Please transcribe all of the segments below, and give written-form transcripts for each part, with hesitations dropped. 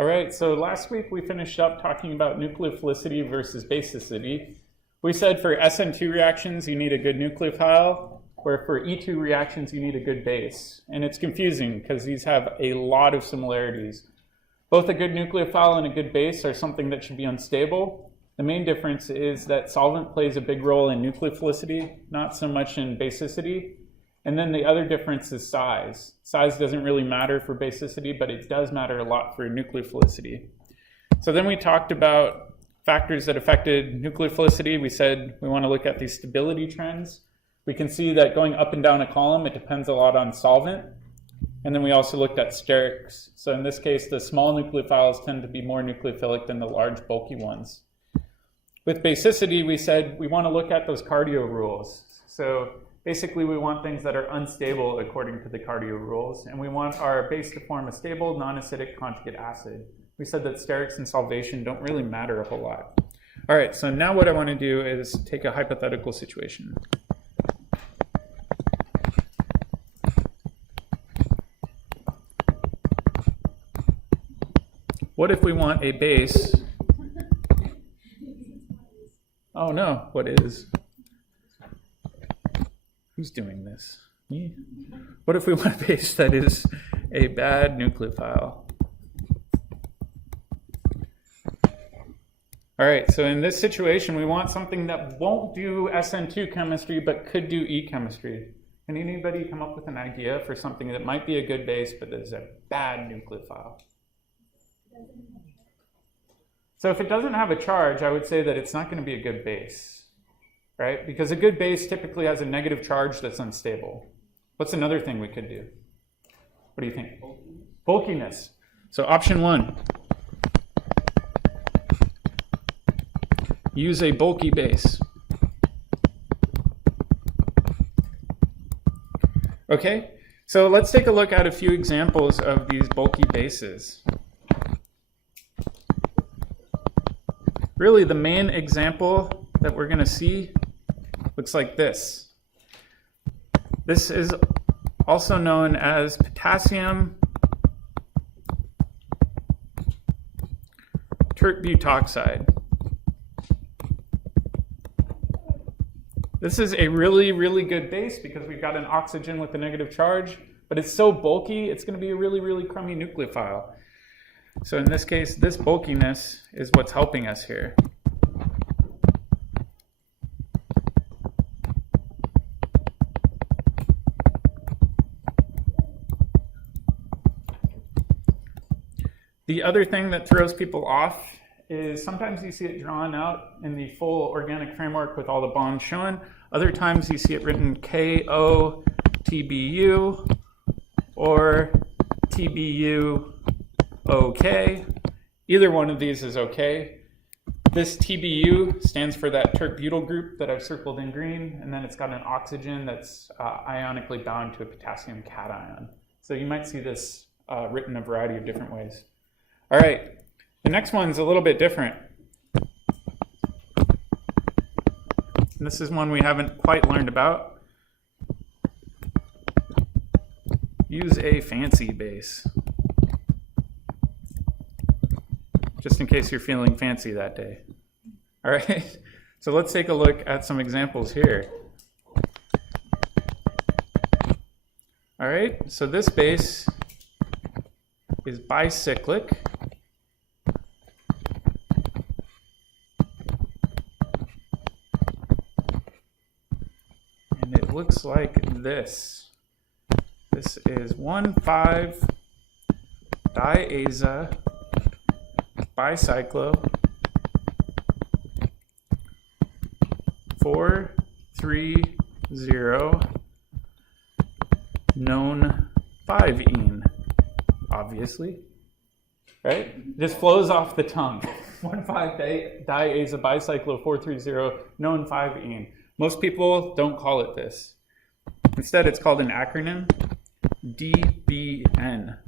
All right, so last week we finished up talking about nucleophilicity versus basicity. We said for SN2 reactions, you need a good nucleophile, where for E2 reactions, you need a good base. And it's confusing because these have a lot of similarities. Both a good nucleophile and a good base are something that should be unstable. The main difference is that solvent plays a big role in nucleophilicity, not so much in basicity. And then the other difference is size. Size doesn't really matter for basicity, but it does matter a lot for nucleophilicity. So then we talked about factors that affected nucleophilicity. We said we want to look at these stability trends. We can see that going up and down a column, it depends a lot on solvent. And then we also looked at sterics. So in this case, the small nucleophiles tend to be more nucleophilic than the large bulky ones. With basicity, we said we want to look at those cardio rules. So basically, we want things that are unstable according to the cardio rules, and we want our base to form a stable, non-acidic conjugate acid. We said that sterics and solvation don't really matter a whole lot. All right, so now what I want to do is take a hypothetical situation. What if we want a base? Oh no, what is? Who's doing this? Me? What if we want a base that is a bad nucleophile? All right, so in this situation, we want something that won't do SN2 chemistry, but could do E chemistry. Can anybody come up with an idea for something that might be a good base, but is a bad nucleophile? So if it doesn't have a charge, I would say that it's not going to be a good base, right? Because a good base typically has a negative charge that's unstable. What's another thing we could do? What do you think? Bulkiness. So option 1. Use a bulky base. Okay, so let's take a look at a few examples of these bulky bases. Really, the main example that we're going to see looks like this. This is also known as potassium tert-butoxide. This is a really, really good base because we've got an oxygen with a negative charge, but it's so bulky, it's going to be a really, really crummy nucleophile. So in this case, this bulkiness is what's helping us here. The other thing that throws people off is sometimes you see it drawn out in the full organic framework with all the bonds shown. Other times you see it written KO TBU or TBU OK. Either one of these is okay. This TBU stands for that tert-butyl group that I've circled in green, and then it's got an oxygen that's ionically bound to a potassium cation. So you might see this written a variety of different ways. All right, the next one's a little bit different. And this is one we haven't quite learned about. Use a fancy base. Just in case you're feeling fancy that day. All right, so let's take a look at some examples here. All right, so this base is bicyclic. And it looks like this. This is 1,5-diaza bicyclo 4,3,0 known 5-ene, obviously, right? This flows off the tongue. 1,5-diaza bicyclo 4,3,0 known 5-ene. Most people don't call it this. Instead, it's called an acronym, DBN.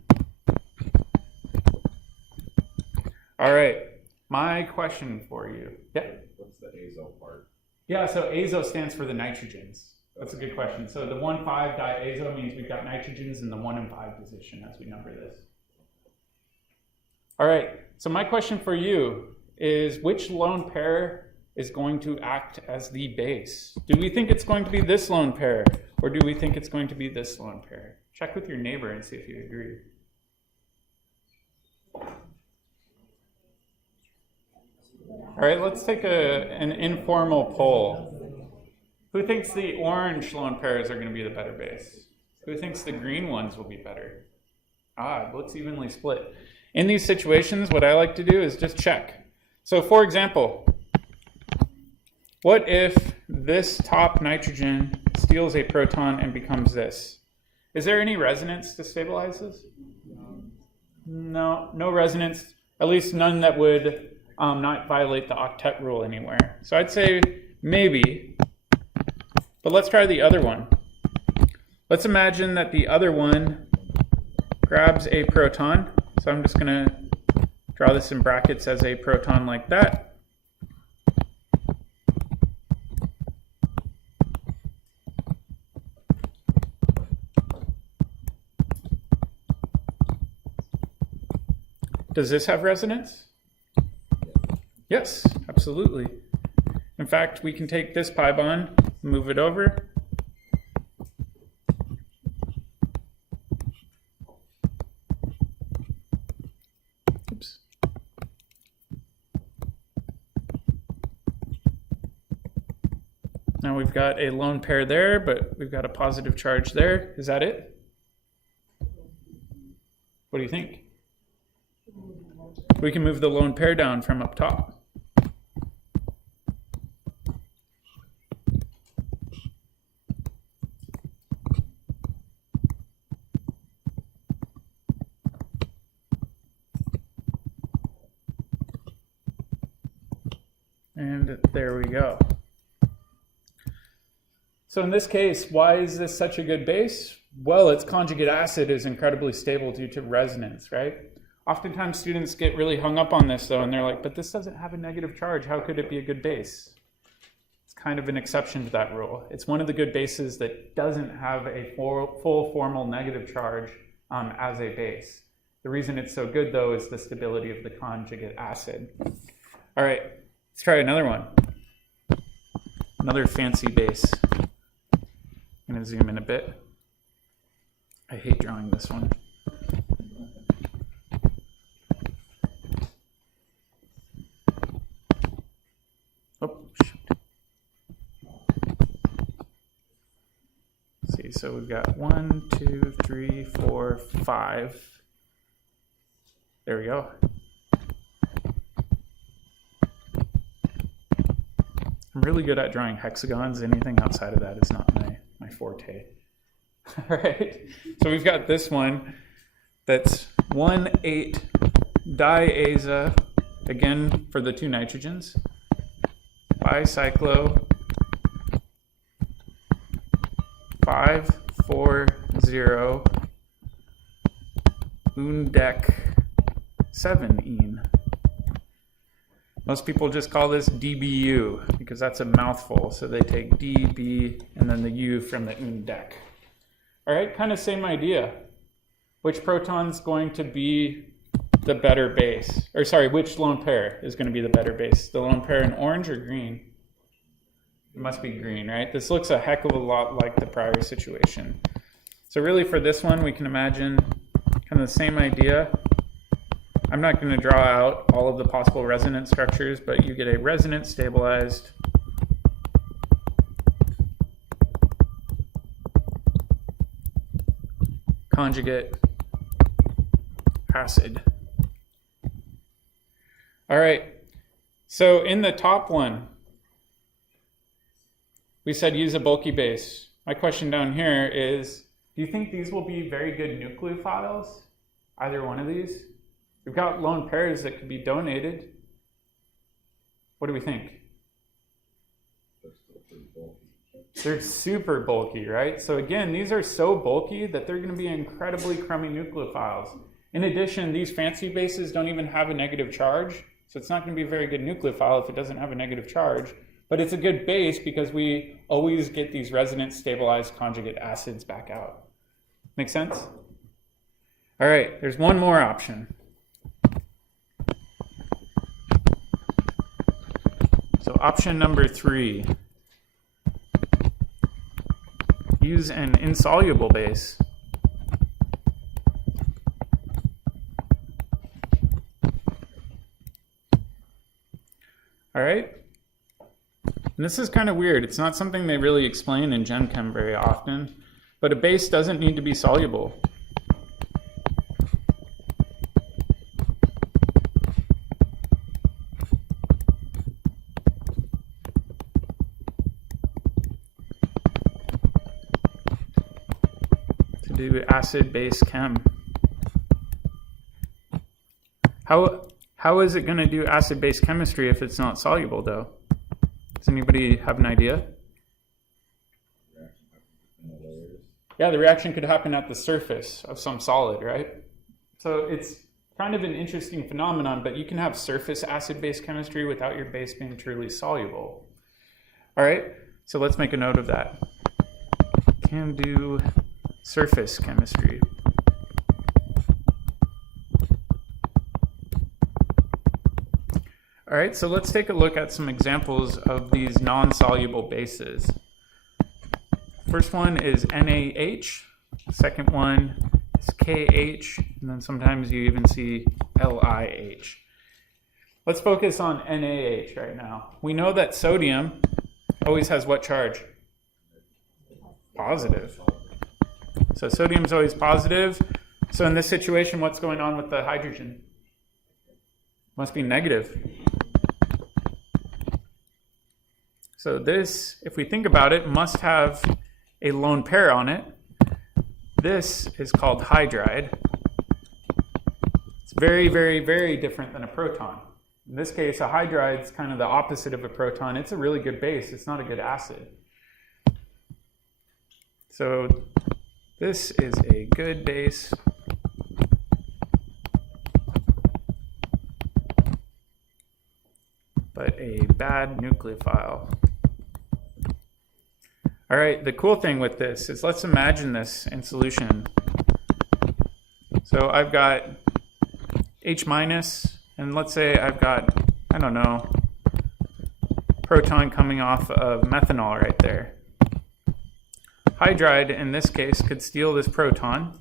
All right, my question for you. Yeah? What's the azo part? Yeah, so azo stands for the nitrogens. That's a good question. So the 1,5-diazo means we've got nitrogens in the 1 and 5 position as we number this. All right, so my question for you is, which lone pair is going to act as the base? Do we think it's going to be this lone pair, or do we think it's going to be this lone pair? Check with your neighbor and see if you agree. All right, let's take an informal poll. Who thinks the orange lone pairs are going to be the better base? Who thinks the green ones will be better? It looks evenly split. In these situations, what I like to do is just check. So for example, what if this top nitrogen steals a proton and becomes this? Is there any resonance to stabilize this? No resonance, at least none that would not violate the octet rule anywhere. So I'd say maybe, but let's try the other one. Let's imagine that the other one grabs a proton. So I'm just going to draw this in brackets as a proton like that. Does this have resonance? Yes, absolutely. In fact, we can take this pi bond, move it over. Oops. Now we've got a lone pair there, but we've got a positive charge there. Is that it? What do you think? We can move the lone pair down from up top. And there we go. So in this case, why is this such a good base? Well, its conjugate acid is incredibly stable due to resonance, right? Oftentimes students get really hung up on this though, and they're like, but this doesn't have a negative charge. How could it be a good base? It's kind of an exception to that rule. It's one of the good bases that doesn't have a full formal negative charge as a base. The reason it's so good though is the stability of the conjugate acid. All right, let's try another one. Another fancy base. I'm gonna zoom in a bit. I hate drawing this one. Oh, shoot. Let's see, so we've got 1, 2, 3, 4, 5. There we go. I'm really good at drawing hexagons. Anything outside of that is not my forte. All right, so we've got this one that's 1,8 diaza, again for the two nitrogens, bicyclo 5,4,0 undec 7-ene. Most people just call this DBU because that's a mouthful. So they take DB and then the U from the undec. All right, kind of same idea. Which proton's going to be the better base? Or sorry, which lone pair is going to be the better base? The lone pair in orange or green? It must be green, right? This looks a heck of a lot like the prior situation. So really for this one, we can imagine kind of the same idea. I'm not going to draw out all of the possible resonance structures, but you get a resonance stabilized conjugate acid. All right, so in the top one, we said use a bulky base. My question down here is, do you think these will be very good nucleophiles? Either one of these? We've got lone pairs that could be donated. What do we think? They're super bulky, right? So again, these are so bulky that they're going to be incredibly crummy nucleophiles. In addition, these fancy bases don't even have a negative charge, so it's not going to be a very good nucleophile if it doesn't have a negative charge. But it's a good base because we always get these resonance stabilized conjugate acids back out. Make sense? All right, there's one more option. So option number 3, use an insoluble base. All right. And this is kind of weird. It's not something they really explain in Gen Chem very often, but a base doesn't need to be soluble. To do acid-base chem. How is it going to do acid-base chemistry if it's not soluble, though? Does anybody have an idea? Yeah, the reaction could happen at the surface of some solid, right? So it's kind of an interesting phenomenon, but you can have surface acid-base chemistry without your base being truly soluble. All right, so let's make a note of that. Can do surface chemistry. All right, so let's take a look at some examples of these non-soluble bases. First one is NaH, second one is KH, and then sometimes you even see LiH. Let's focus on NaH right now. We know that sodium always has what charge? Positive. So sodium is always positive. So in this situation, what's going on with the hydrogen? Must be negative. So this, if we think about it, must have a lone pair on it. This is called hydride. It's very, very, very different than a proton. In this case, a hydride is kind of the opposite of a proton. It's a really good base. It's not a good acid. So this is a good base. But a bad nucleophile. All right, the cool thing with this is let's imagine this in solution. So I've got H minus, and let's say I've got, I don't know, proton coming off of methanol right there. Hydride, in this case, could steal this proton,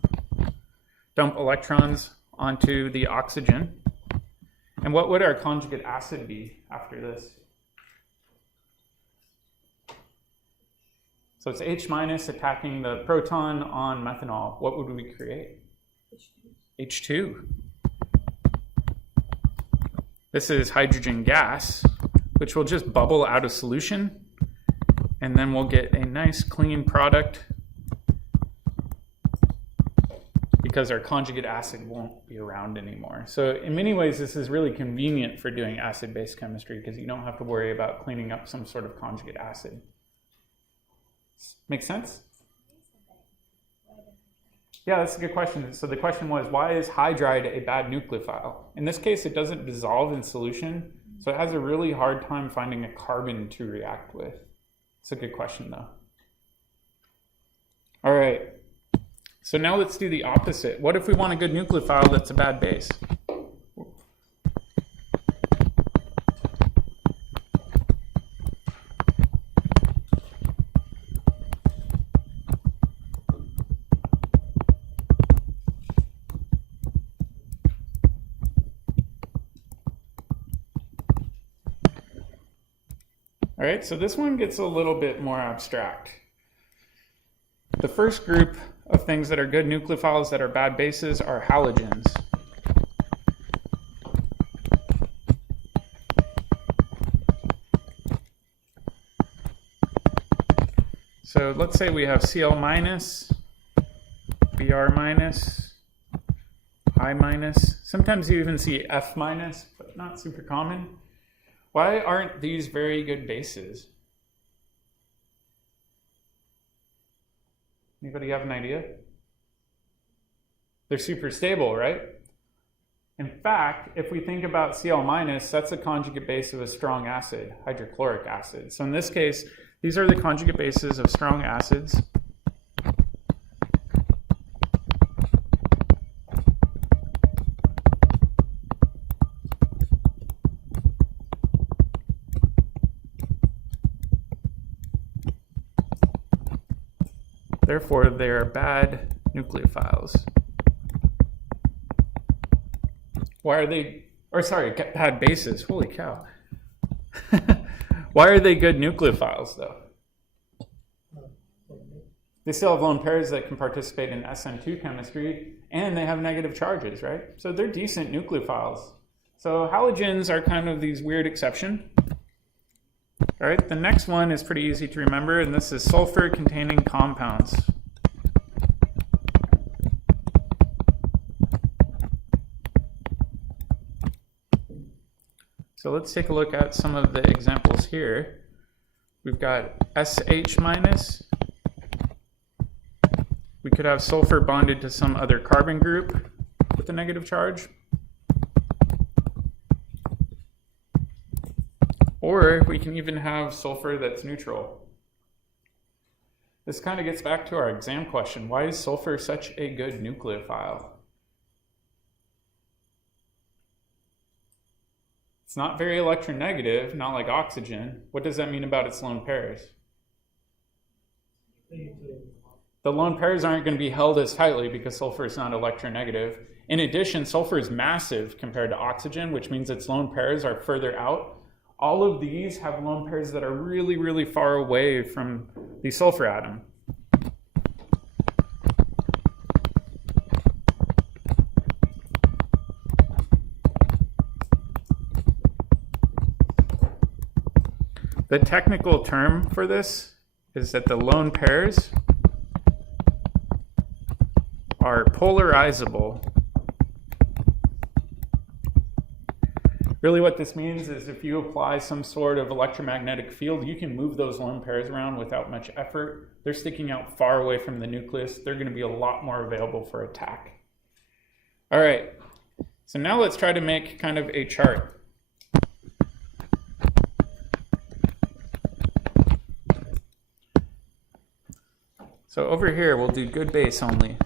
dump electrons onto the oxygen. And what would our conjugate acid be after this? So it's H minus attacking the proton on methanol. What would we create? H2. This is hydrogen gas, which will just bubble out of solution, and then we'll get a nice clean product because our conjugate acid won't be around anymore. So in many ways, this is really convenient for doing acid-base chemistry because you don't have to worry about cleaning up some sort of conjugate acid. Make sense? Yeah, that's a good question. So the question was, why is hydride a bad nucleophile? In this case, it doesn't dissolve in solution, so it has a really hard time finding a carbon to react with. It's a good question, though. All right. So now let's do the opposite. What if we want a good nucleophile that's a bad base? All right, so this one gets a little bit more abstract. The first group of things that are good nucleophiles that are bad bases are halogens. So let's say we have Cl minus, Br minus, I minus. Sometimes you even see F minus, but not super common. Why aren't these very good bases? Anybody have an idea? They're super stable, right? In fact, if we think about Cl minus, that's a conjugate base of a strong acid, hydrochloric acid. So in this case, these are the conjugate bases of strong acids. Therefore, they are bad nucleophiles. Why are they, or sorry, bad bases? Holy cow. Why are they good nucleophiles, though? They still have lone pairs that can participate in SN2 chemistry, and they have negative charges, right? So they're decent nucleophiles. So halogens are kind of these weird exception. All right, the next one is pretty easy to remember, and this is sulfur-containing compounds. So let's take a look at some of the examples here. We've got SH minus. We could have sulfur bonded to some other carbon group with a negative charge. Or we can even have sulfur that's neutral. This kind of gets back to our exam question. Why is sulfur such a good nucleophile? It's not very electronegative, not like oxygen. What does that mean about its lone pairs? The lone pairs aren't going to be held as tightly because sulfur is not electronegative. In addition, sulfur is massive compared to oxygen, which means its lone pairs are further out. All of these have lone pairs that are really, really far away from the sulfur atom. The technical term for this is that the lone pairs are polarizable. Really what this means is if you apply some sort of electromagnetic field, you can move those lone pairs around without much effort. They're sticking out far away from the nucleus. They're going to be a lot more available for attack. All right, so now let's try to make kind of a chart. So over here, we'll do good base only.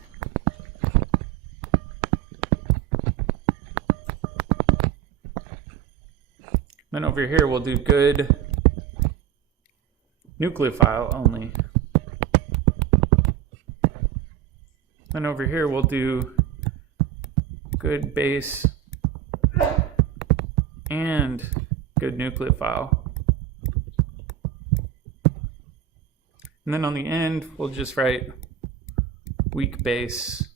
Then over here, we'll do good nucleophile only. Then over here, we'll do good base and good nucleophile. And then on the end, we'll just write weak base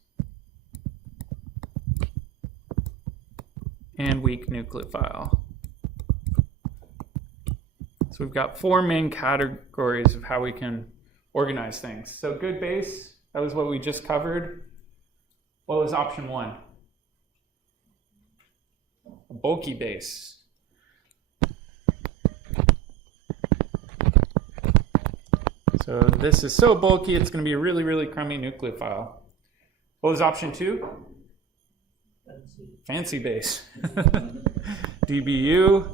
and weak nucleophile. So we've got four main categories of how we can organize things. So good base, that was what we just covered. What was option one? A bulky base. So this is so bulky, it's going to be a really, really crummy nucleophile. What was option two? Fancy base. DBU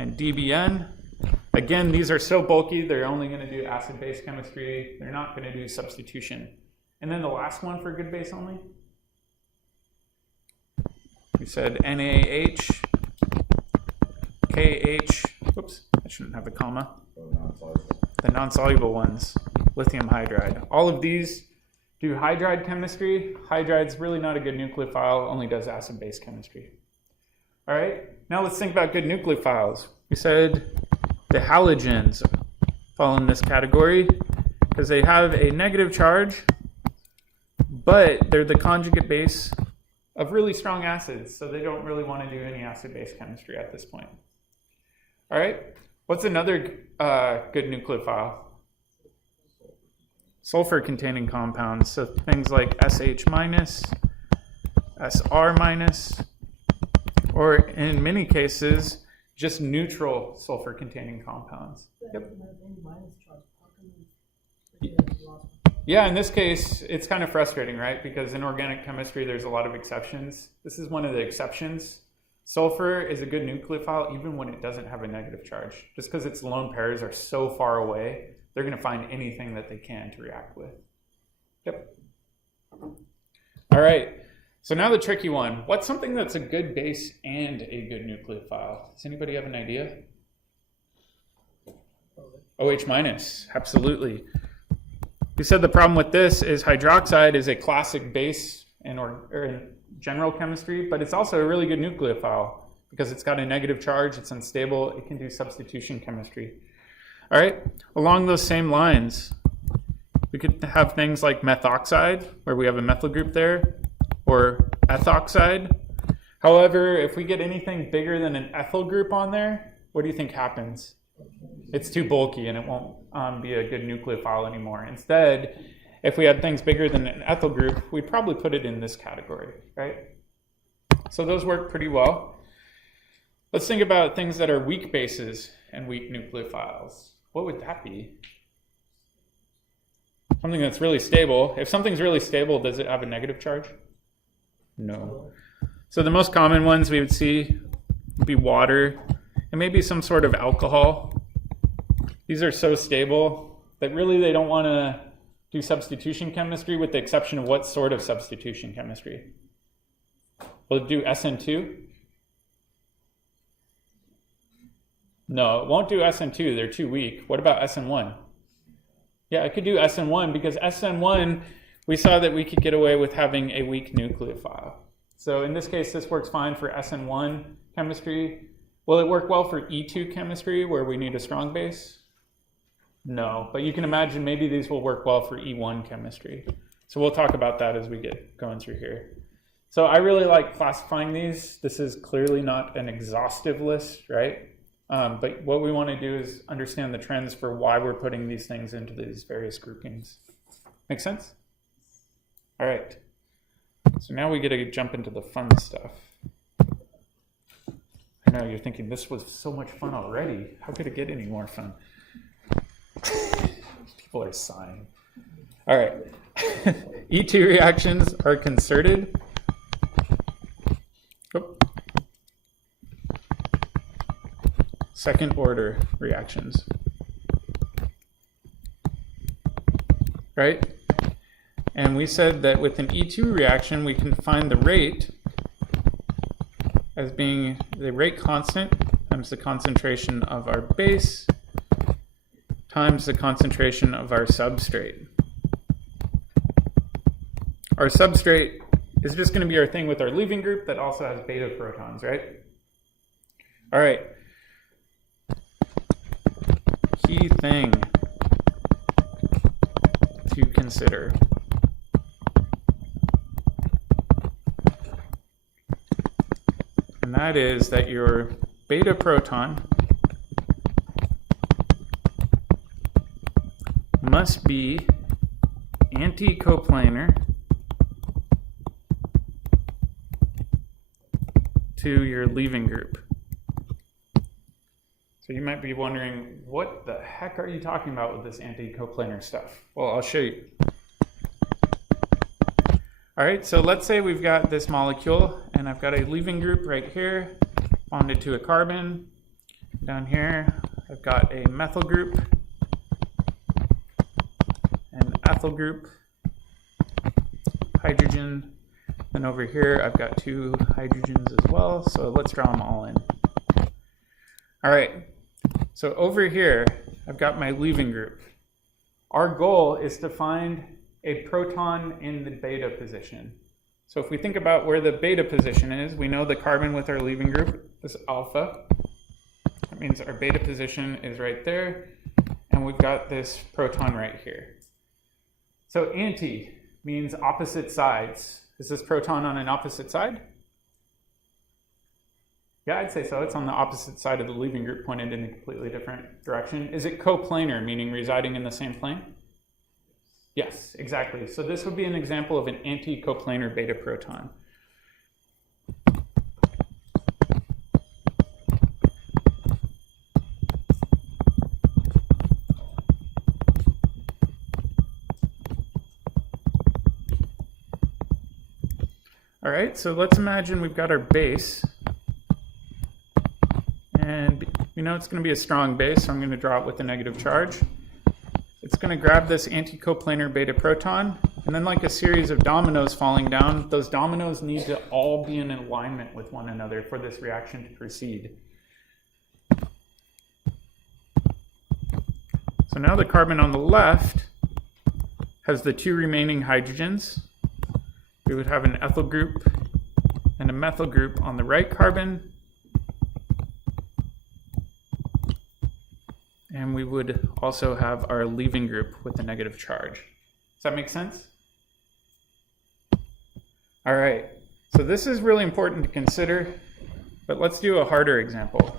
and DBN. Again, these are so bulky, they're only going to do acid-base chemistry. They're not going to do substitution. And then the last one for good base only? We said NaH, KH, whoops, I shouldn't have a comma. The non-soluble ones, lithium hydride. All of these do hydride chemistry. Hydride's really not a good nucleophile, only does acid-base chemistry. All right, now let's think about good nucleophiles. We said the halogens fall in this category because they have a negative charge, but they're the conjugate base of really strong acids, so they don't really want to do any acid-base chemistry at this point. All right, what's another good nucleophile? Sulfur-containing compounds, so things like SH minus, SR minus, or in many cases, just neutral sulfur-containing compounds. Yep. Yeah, in this case, it's kind of frustrating, right? Because in organic chemistry, there's a lot of exceptions. This is one of the exceptions. Sulfur is a good nucleophile even when it doesn't have a negative charge. Just because its lone pairs are so far away, they're going to find anything that they can to react with. Yep. All right. So now the tricky one. What's something that's a good base and a good nucleophile? Does anybody have an idea? OH minus, absolutely. We said the problem with this is hydroxide is a classic base in general chemistry, but it's also a really good nucleophile because it's got a negative charge, it's unstable, it can do substitution chemistry. All right, along those same lines, we could have things like methoxide, where we have a methyl group there, or ethoxide. However, if we get anything bigger than an ethyl group on there, what do you think happens? It's too bulky and it won't be a good nucleophile anymore. Instead, if we had things bigger than an ethyl group, we'd probably put it in this category, right? So those work pretty well. Let's think about things that are weak bases and weak nucleophiles. What would that be? Something that's really stable. If something's really stable, does it have a negative charge? No. So the most common ones we would see would be water and maybe some sort of alcohol. These are so stable that really they don't want to do substitution chemistry, with the exception of what sort of substitution chemistry? Will it do SN2? No, it won't do SN2. They're too weak. What about SN1? Yeah, it could do SN1 because SN1, we saw that we could get away with having a weak nucleophile. So in this case, this works fine for SN1 chemistry. Will it work well for E2 chemistry where we need a strong base? No, but you can imagine maybe these will work well for E1 chemistry. So we'll talk about that as we get going through here. So I really like classifying these. This is clearly not an exhaustive list, right? But what we want to do is understand the trends for why we're putting these things into these various groupings. Make sense? All right. So now we get to jump into the fun stuff. I know you're thinking this was so much fun already. How could it get any more fun? People are sighing. All right. E2 reactions are concerted. Second order reactions. Right? And we said that with an E2 reaction, we can find the rate as being the rate constant times the concentration of our base times the concentration of our substrate. Our substrate is just going to be our thing with our leaving group that also has beta protons, right? All right. Key thing to consider. And that is that your beta proton must be anticoplanar to your leaving group. So you might be wondering, what the heck are you talking about with this anticoplanar stuff? Well, I'll show you. All right, so let's say we've got this molecule, and I've got a leaving group right here, bonded to a carbon. Down here, I've got a methyl group, an ethyl group, hydrogen, and over here I've got two hydrogens as well, so let's draw them all in. All right, so over here I've got my leaving group. Our goal is to find a proton in the beta position. So if we think about where the beta position is, we know the carbon with our leaving group is alpha. That means our beta position is right there, and we've got this proton right here. So anti means opposite sides. Is this proton on an opposite side? Yeah, I'd say so. It's on the opposite side of the leaving group, pointed in a completely different direction. Is it coplanar, meaning residing in the same plane? Yes, exactly. So this would be an example of an anticoplanar beta proton. All right, so let's imagine we've got our base. And we know it's going to be a strong base, so I'm going to draw it with a negative charge. It's going to grab this anticoplanar beta proton, and then like a series of dominoes falling down, those dominoes need to all be in alignment with one another for this reaction to proceed. So now the carbon on the left has the two remaining hydrogens. We would have an ethyl group and a methyl group on the right carbon. And we would also have our leaving group with a negative charge. Does that make sense? All right, so this is really important to consider, but let's do a harder example.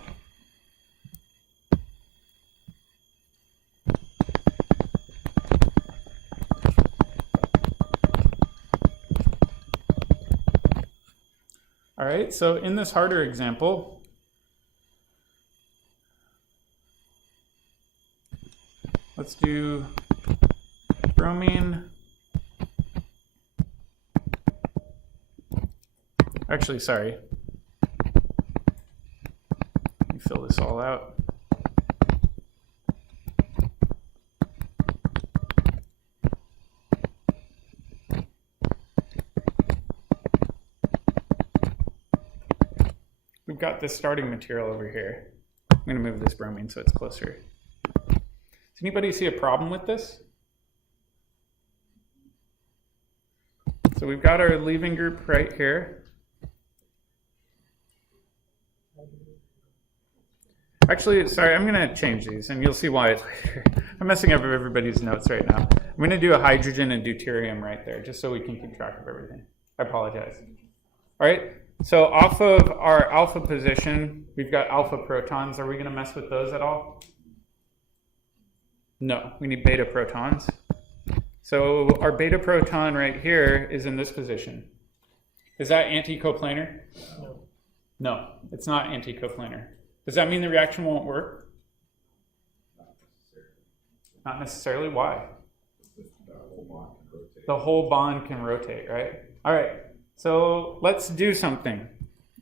All right, so in this harder example, let's do bromine. Actually, sorry. Let me fill this all out. We've got this starting material over here. I'm going to move this bromine so it's closer. Does anybody see a problem with this? So we've got our leaving group right here. Actually, sorry, I'm going to change these, and you'll see why later. I'm messing up everybody's notes right now. I'm going to do a hydrogen and deuterium right there, just so we can keep track of everything. I apologize. All right, so off of our alpha position, we've got alpha protons. Are we going to mess with those at all? No, we need beta protons. So our beta proton right here is in this position. Is that anticoplanar? No. No, it's not anticoplanar. Does that mean the reaction won't work? Not necessarily. Why? The whole bond can rotate, right? All right, so let's do something.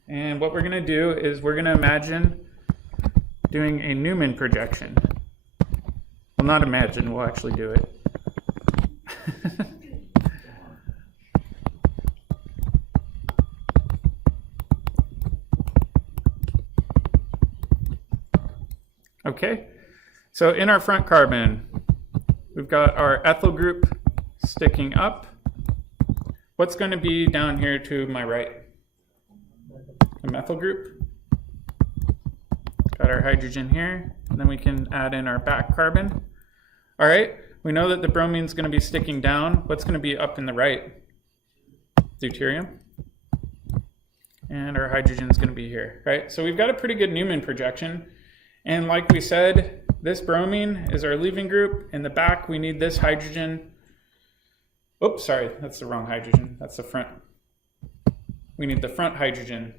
And what we're going to do is we're going to imagine doing a Newman projection. Well, not imagine, we'll actually do it. Okay, so in our front carbon, we've got our ethyl group sticking up. What's going to be down here to my right? A methyl group. Got our hydrogen here, and then we can add in our back carbon. All right, we know that the bromine's going to be sticking down. What's going to be up in the right? Deuterium. And our hydrogen's going to be here, right? So we've got a pretty good Newman projection. And like we said, this bromine is our leaving group. In the back, we need this hydrogen. Oops, sorry, that's the wrong hydrogen. That's the front. We need the front hydrogen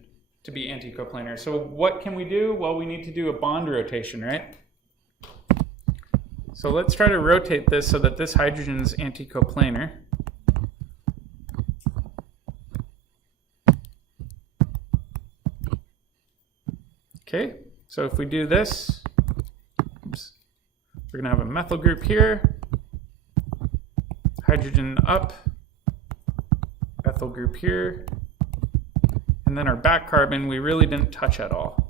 to be anticoplanar. So what can we do? Well, we need to do a bond rotation, right? So let's try to rotate this so that this hydrogen is anticoplanar. Okay. So if we do this, oops, we're going to have a methyl group here, hydrogen up, ethyl group here, and then our back carbon we really didn't touch at all.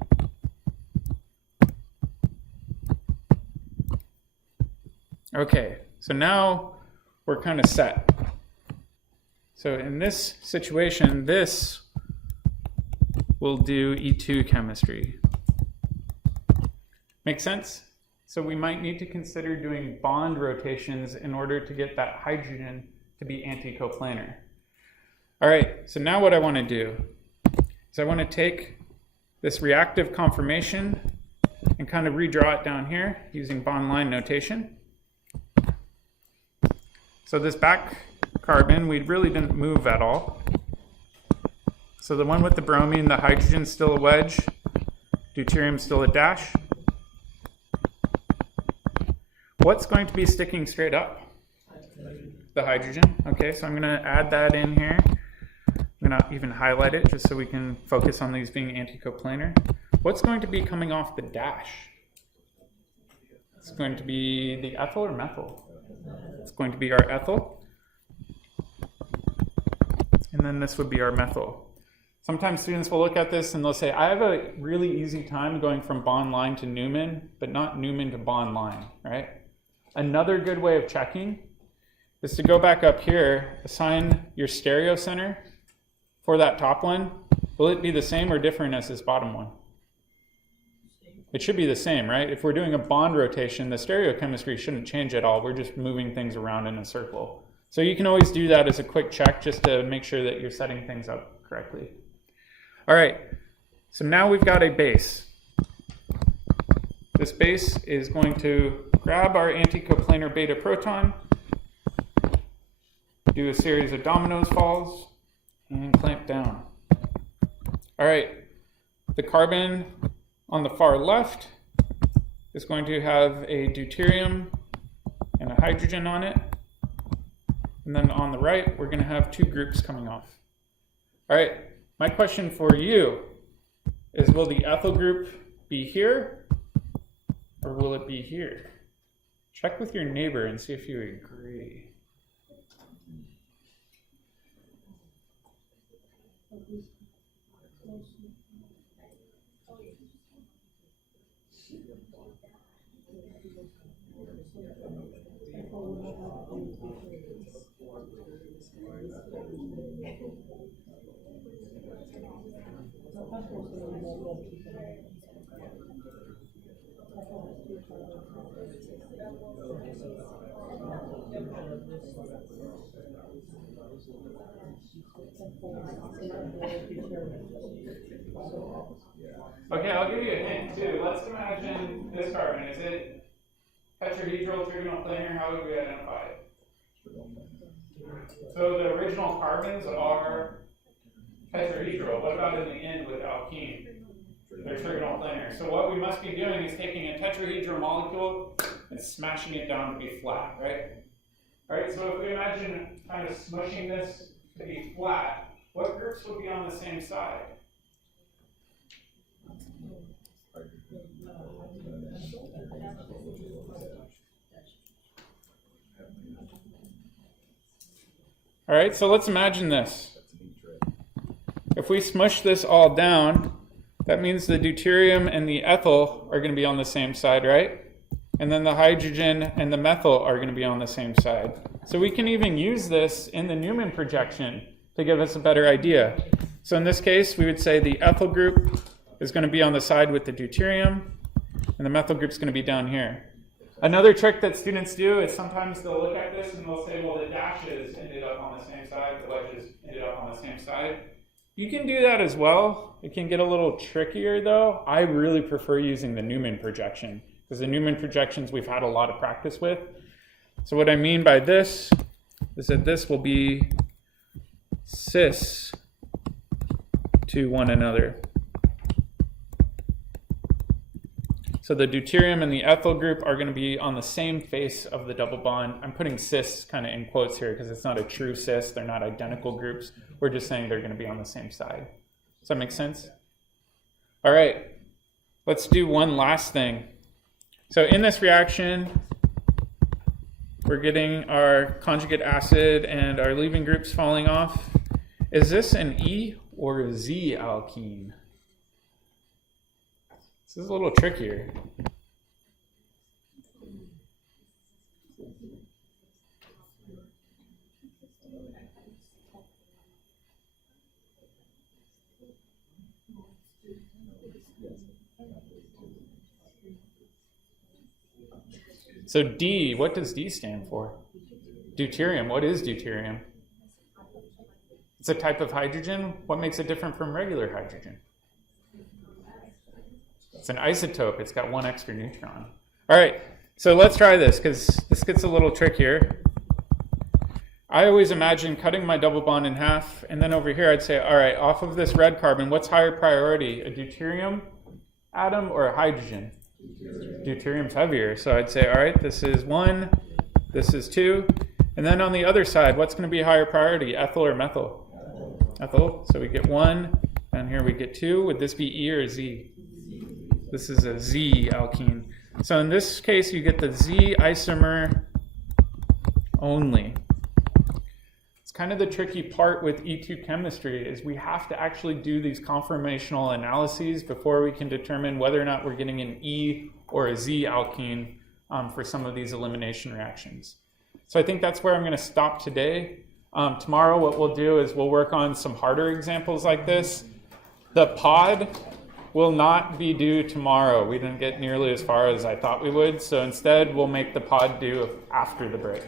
Okay, so now we're kind of set. So in this situation, this will do E2 chemistry. Make sense? So we might need to consider doing bond rotations in order to get that hydrogen to be anticoplanar. All right, so now what I want to do is I want to take this reactive conformation and kind of redraw it down here using bond line notation. So this back carbon, we really didn't move at all. So the one with the bromine, the hydrogen's still a wedge, deuterium's still a dash. What's going to be sticking straight up? The hydrogen. Okay, so I'm going to add that in here. I'm going to even highlight it just so we can focus on these being anticoplanar. What's going to be coming off the dash? It's going to be the ethyl or methyl? It's going to be our ethyl. And then this would be our methyl. Sometimes students will look at this and they'll say, I have a really easy time going from bond line to Newman, but not Newman to bond line, right? Another good way of checking is to go back up here, assign your stereocenter for that top one. Will it be the same or different as this bottom one? It should be the same, right? If we're doing a bond rotation, the stereochemistry shouldn't change at all. We're just moving things around in a circle. So you can always do that as a quick check just to make sure that you're setting things up correctly. All right, so now we've got a base. This base is going to grab our anticoplanar beta proton, do a series of dominoes falls, and clamp down. All right, the carbon on the far left is going to have a deuterium and a hydrogen on it. And then on the right, we're going to have two groups coming off. All right, my question for you is, will the ethyl group be here or will it be here? Check with your neighbor and see if you agree. Okay, I'll give you a hint too. Let's imagine this carbon. Is it tetrahedral, trigonal planar? How would we identify it? So the original carbons are tetrahedral. What about in the end with alkene? They're trigonal planar. So what we must be doing is taking a tetrahedral molecule and smashing it down to be flat, right? All right, so if we imagine kind of smushing this to be flat, what groups would be on the same side? All right, so let's imagine this. If we smush this all down, that means the deuterium and the ethyl are going to be on the same side, right? And then the hydrogen and the methyl are going to be on the same side. So we can even use this in the Newman projection to give us a better idea. So in this case, we would say the ethyl group is going to be on the side with the deuterium, and the methyl group is going to be down here. Another trick that students do is sometimes they'll look at this and they'll say, well, the dashes ended up on the same side, the wedges ended up on the same side. You can do that as well. It can get a little trickier though. I really prefer using the Newman projection because the Newman projections we've had a lot of practice with. So what I mean by this is that this will be cis to one another. So the deuterium and the ethyl group are going to be on the same face of the double bond. I'm putting cis kind of in quotes here because it's not a true cis. They're not identical groups. We're just saying they're going to be on the same side. Does that make sense? All right, let's do one last thing. So in this reaction, we're getting our conjugate acid and our leaving groups falling off. Is this an E or a Z alkene? This is a little trickier. So D, what does D stand for? Deuterium. What is deuterium? It's a type of hydrogen. What makes it different from regular hydrogen? It's an isotope. It's got one extra neutron. All right, so let's try this because this gets a little trickier. I always imagine cutting my double bond in half, and then over here I'd say, all right, off of this red carbon, what's higher priority, a deuterium atom or a hydrogen? Deuterium's heavier, so I'd say, all right, this is 1, this is 2, and then on the other side, what's going to be higher priority, ethyl or methyl? Ethyl, so we get 1, and here we get 2. Would this be E or Z? This is a Z alkene. So in this case, you get the Z isomer only. It's kind of the tricky part with E2 chemistry is we have to actually do these conformational analyses before we can determine whether or not we're getting an E or a Z alkene for some of these elimination reactions. So I think that's where I'm going to stop today. Tomorrow what we'll do is we'll work on some harder examples like this. The pod will not be due tomorrow. We didn't get nearly as far as I thought we would, so instead we'll make the pod due after the break.